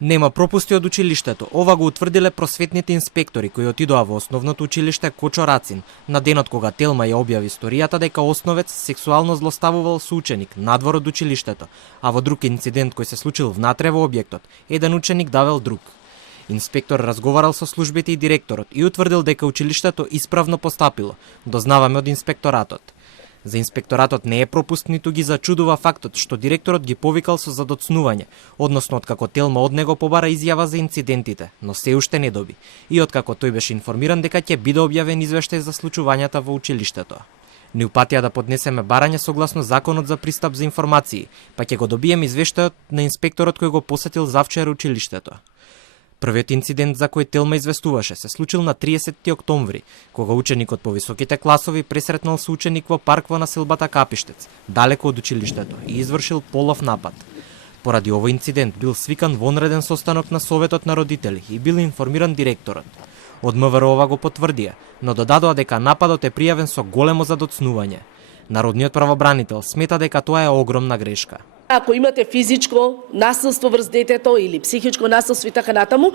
Нема пропусти од училиштето. Ова го утврдиле просветните инспектори кои отидоа во основното училиште Кочо Рацин на денот кога Телма ја објави историјата дека основец сексуално злоставувал соученик надвор од училиштето, а во друг инцидент кој се случил внатре во објектот, еден ученик давел друг. Инспектор разговарал со службите и директорот и утврдил дека училиштето исправно постапило, дознаваме од инспекторатот. За инспекторатот не е пропуст, ниту ги зачудува фактот што директорот ги повикал со задоцнување, односно откако Телма од него побара изјава за инцидентите, но се уште не доби, и откако тој беше информиран дека ќе биде објавен извештај за случувањата во училиштето. Не упатија да поднесеме барање согласно Законот за пристап за информации, па ќе го добиеме извештајот на инспекторот кој го посетил завчера училиштето. Првиот инцидент за кој Телма известуваше се случил на 30 октомври, кога ученикот по високите класови пресретнал соученик во парк во населбата Капиштец, далеко од училиштето, и извршил полов напад. Поради овој инцидент бил свикан вонреден состанок на Советот на родители и бил информиран директорот. Од МВР ова го потврдија, но додадоа дека нападот е пријавен со големо задоцнување. Народниот правобранител смета дека тоа е огромна грешка. Ако имате физичко насилство врз детето или психичко насилство и така натаму,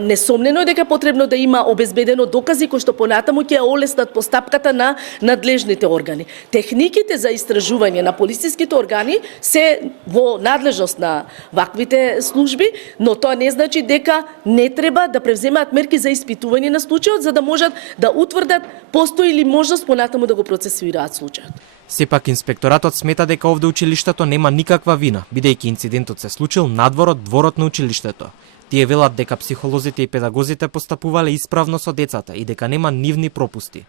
несомнено е дека е потребно да има обезбедено докази кои што понатаму ќе олеснат постапката на надлежните органи. Техниките за истражување на полициските органи се во надлежност на ваквите служби, но тоа не значи дека не треба да превземаат мерки за испитување на случајот за да можат да утврдат постои ли можност понатаму да го процесуираат случајот. Сепак инспекторатот смета дека овде училиштето нема никаква вина, бидејќи инцидентот се случил надвор од дворот на училиштето. Тие велат дека психолозите и педагозите постапувале исправно со децата и дека нема нивни пропусти.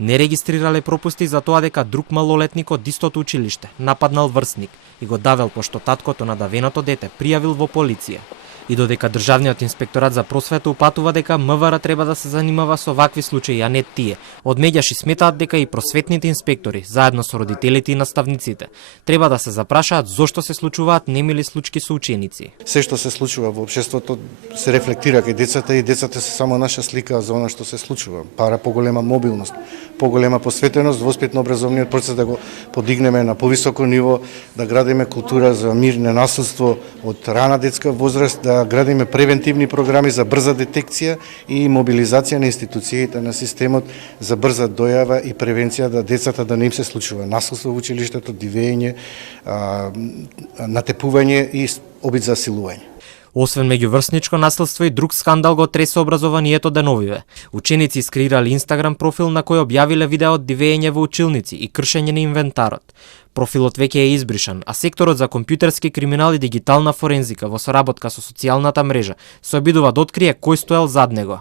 Не регистрирале пропусти за тоа дека друг малолетник од истото училиште нападнал врсник и го давел пошто таткото на давеното дете пријавил во полиција. И додека Државниот инспекторат за просвета упатува дека МВР треба да се занимава со вакви случаи, а не тие, одмеѓаши сметаат дека и просветните инспектори, заедно со родителите и наставниците, треба да се запрашаат зошто се случуваат немили случаи со ученици. Се што се случува во општеството се рефлектира кај децата и децата се само наша слика за она што се случува. Пара поголема мобилност, поголема посветеност, воспитно-образовниот процес да го подигнеме на повисоко ниво, да градиме култура за мир, ненасилство од рана детска возраст, да градиме превентивни програми за брза детекција и мобилизација на институциите на системот за брза дојава и превенција да децата да не им се случува насилство во училиштето, дивење, натепување и обид за силување. Освен меѓуврсничко насилство и друг скандал го тресе образованието деновиве. Ученици искреирале Инстаграм профил на кој објавиле видео од дивење во училници и кршење на инвентарот. Профилот веќе е избришан, а секторот за компјутерски криминал и дигитална форензика во соработка со социјалната мрежа се обидува да открие кој стоел зад него.